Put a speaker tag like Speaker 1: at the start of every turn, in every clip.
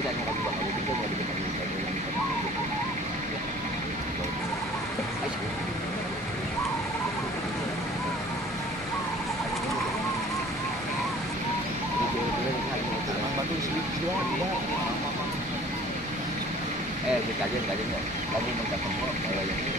Speaker 1: Eh, kita aja, kita aja. Kamu mengatakan, kalau yang ini.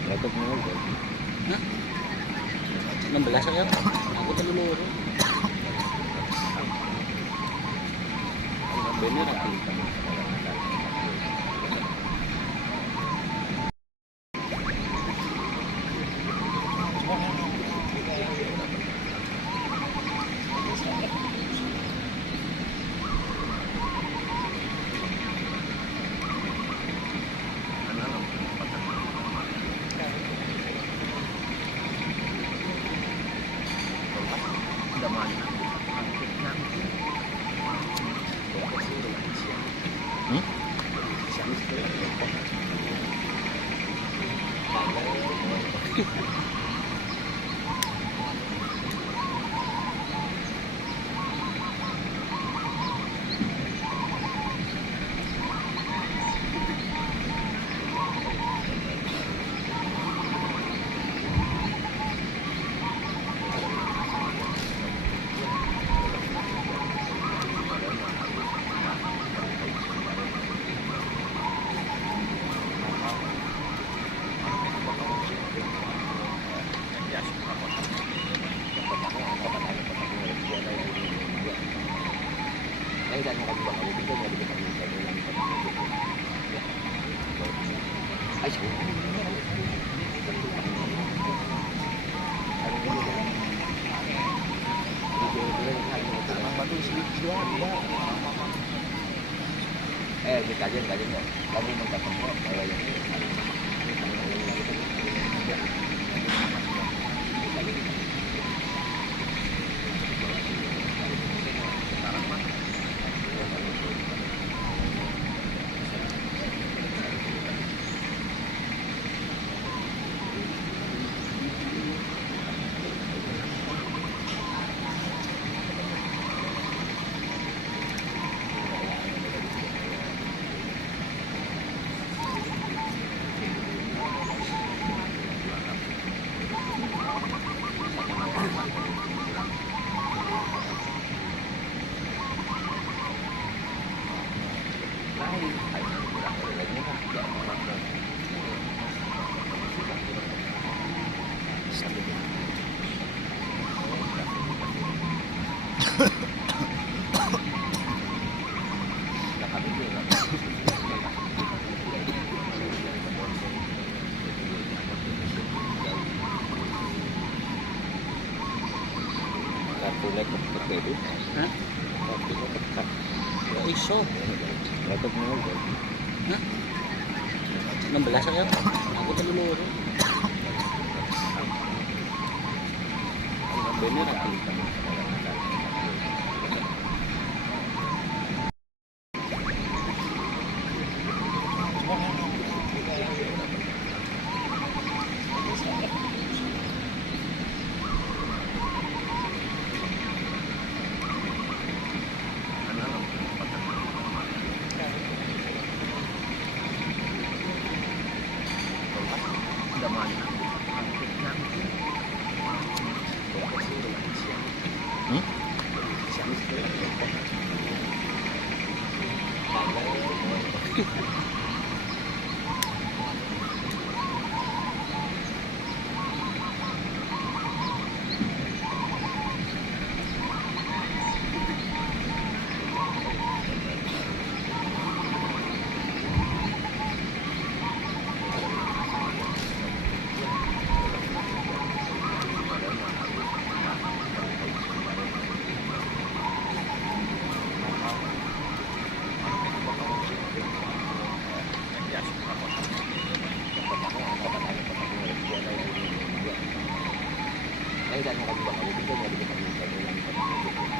Speaker 1: Latag mo yun. Ha? Nang balasa yun? Ako ka lumuro. Ang bener ang Eh, kita aja enggak jenguk. Kamu enggak jenguk, kalau yang ini. Thank you. kulay ko pa pwede. Eh. Ha? Kulay ko pa. Ay, so. Latag mo yun. Ha? Nang balasa yan. Eh. Ako pa lumuwa rin. Ang bener, ang saya tidak akan buat kalau kita dari kita bisa jalan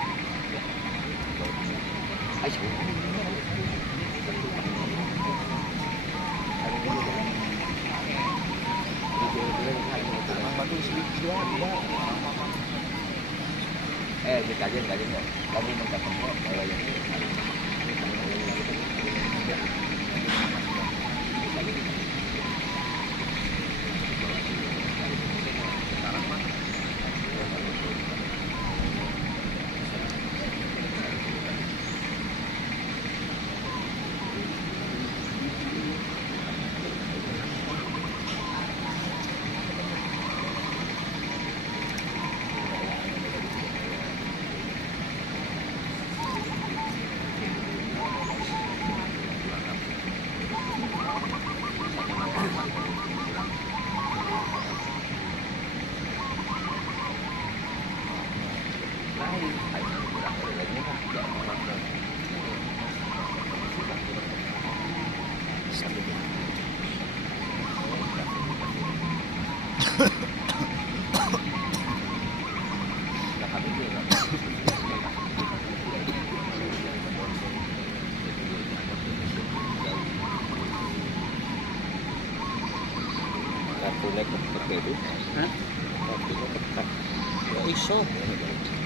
Speaker 1: Ayo. Eh, kita aja enggak ada Kamu mendapat kok kalau yang ini. Ini kamu yang ini. tahu akhirnya kurang harganya kan tidak memakai kartunya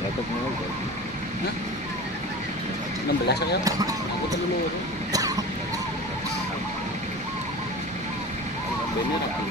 Speaker 1: Dapat mo yun. Eh. Ha? Nang balasa kayo? Ako taluluro. Ang bener ang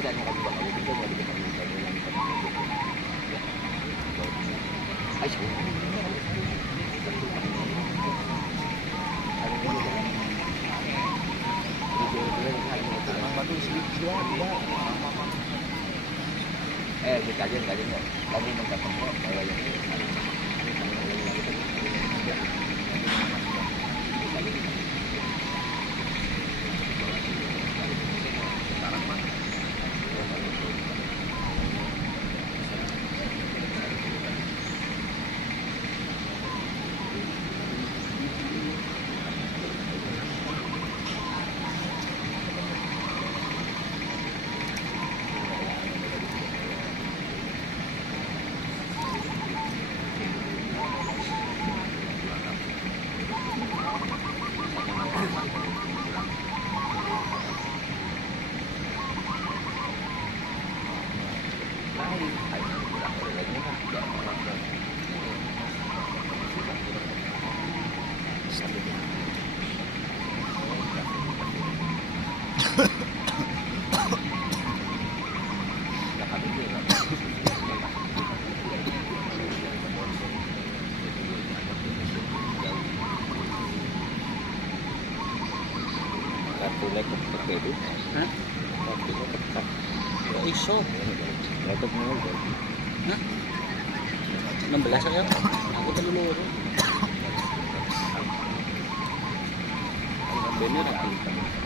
Speaker 1: dan yang kami bawa itu semua di dalam Eh, dikajian kajian ya. Kami mendapatkan kalau yang kartunya kepetak itu Hah? kartunya kepetak ya iso laptop mau ya Hah? 16 ya, aku terlalu loro Bener, aku